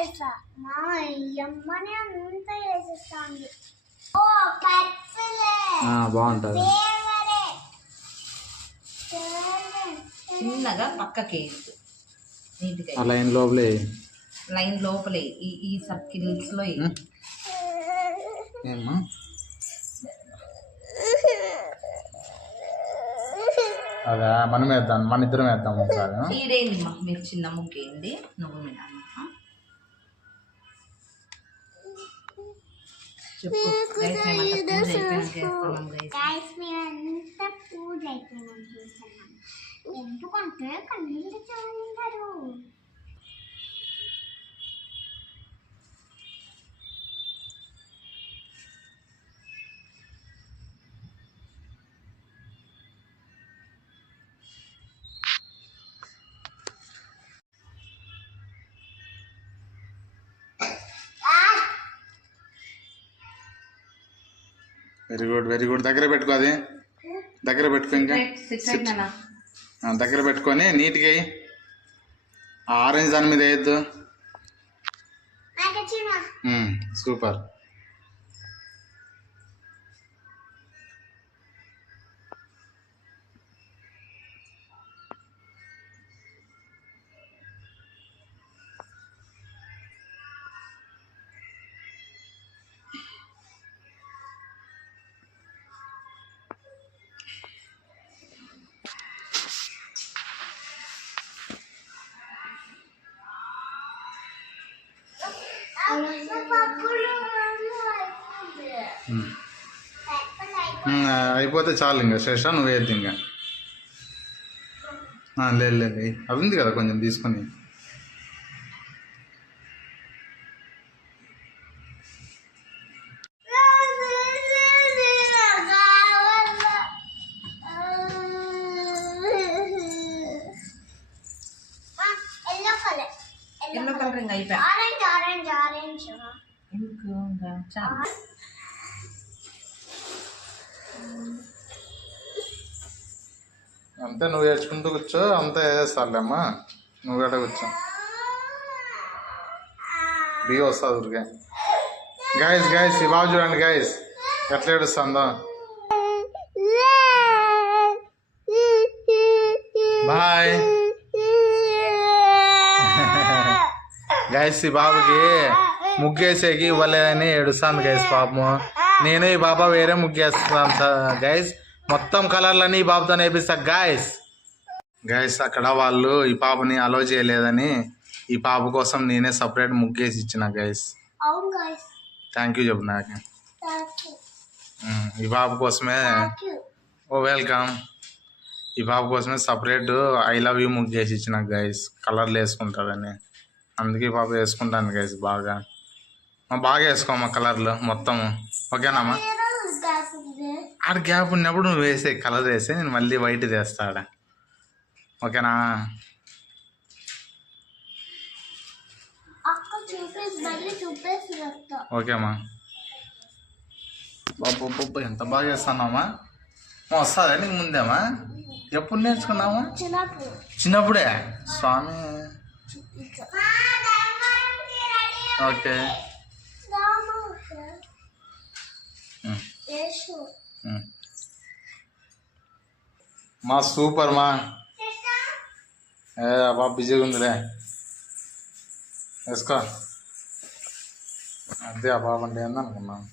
చేస్తా మా అమ్మనే అంతా చేసేస్తాంది. ఓ పచ్చలే బాగుంటుంది. చిన్నగా పక్కకి నీట్గా లైన్ లోపలే ఈ సర్కిల్స్ లో ఏమ్మా అదా మనం వేద్దాం, మన ఇద్దరం వేద్దాం ఒకసారి. ఈడేందిమ్మా మీరు చిన్న ముగ్గేయండి. నువ్వు మీ నాన్న చెప్పు. పూజ అయిపోయినాక ఎందుకంటే కన్నీళ్ళు చాలంటారు. Very good, very good. దగ్గర పెట్టుకో, అది దగ్గర పెట్టుకో, ఇంకా దగ్గర పెట్టుకొని నీట్గా ఆరెంజ్ దాని మీద వేయద్దు. సూపర్. అయిపోతే చాలు ఇంకా శేష, నువ్వు వేయద్దు ఇంకా. లేదు అది ఉంది కదా కొంచెం తీసుకొని. ఎల్లో కలర్ ఇంకా అయిపోయా. అంతే, నువ్వు వేసుకుంటూ కూర్చో, అంతా వేసేస్తారులేమ్మా. నువ్వు ఎక్కడ కూర్చో, బియ్యం వస్తుంది ఊరికే. గాయస్ ఈ బాబు చూడండి గాయస్ ఎట్లా ఏడుస్తుందో. Bye guys. ఈ బాబుకి ముగ్గేసేకి ఇవ్వలేదని ఏడుస్తాను గైస్ పాపము. నేను ఈ బాబా వేరే ముగ్గేస్తాను గైస్. మొత్తం కలర్లన్నీ ఈ బాబుతో నేర్పిస్తా గైస్. అక్కడ వాళ్ళు ఈ పాపని అలో చేయలేదని ఈ పాప కోసం నేనే సపరేట్ ముగ్గేసి ఇచ్చిన గైస్. థ్యాంక్ యూ చెప్పు నాకు. ఈ పాప కోసమే వెల్కమ్. ఈ పాప కోసమే సపరేట్ ఐ లవ్ యూ ముగ్గేసి ఇచ్చిన గైస్. కలర్లు వేసుకుంటారని, అందుకే ఈ పాప వేసుకుంటాను గైస్. బాగా వేసుకోమ్మా కలర్లు మొత్తము, ఓకేనామ్మా? ఆడ గ్యాప్ ఉన్నప్పుడు నువ్వు వేసే కలర్ వేసే, నేను మళ్ళీ వైట్ వేస్తా ఆడ, ఓకేనా? ఓకేమ్మా. బాబు ఎంత బాగా వేస్తున్నామా. వస్తుందా నీకు ముందేమా? ఎప్పుడు నేర్చుకున్నామా? చిన్నప్పుడే స్వామి. ఓకే మా సూపర్ మా. బాబా బిజీగా ఉందిలే, వేసుకో. అదే ఆ బాబు అంటే ఏందనుకున్నాను.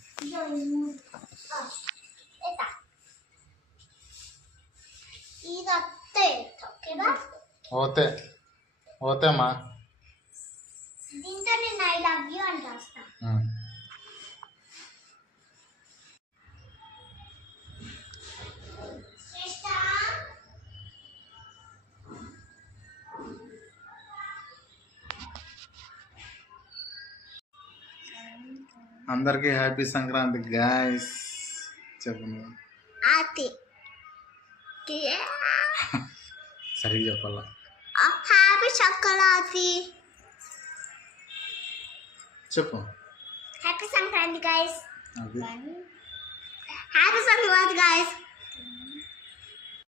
ఓతేమ్మా. అందరికీ హ్యాపీ సంక్రాంతి గాయస్. చెప్పండి సరిగ్గా చెప్పాలా. హ్యాపీ సంక్రాంతి చెప్పు. Happy Sankranti guys. Happy Sankranti guys.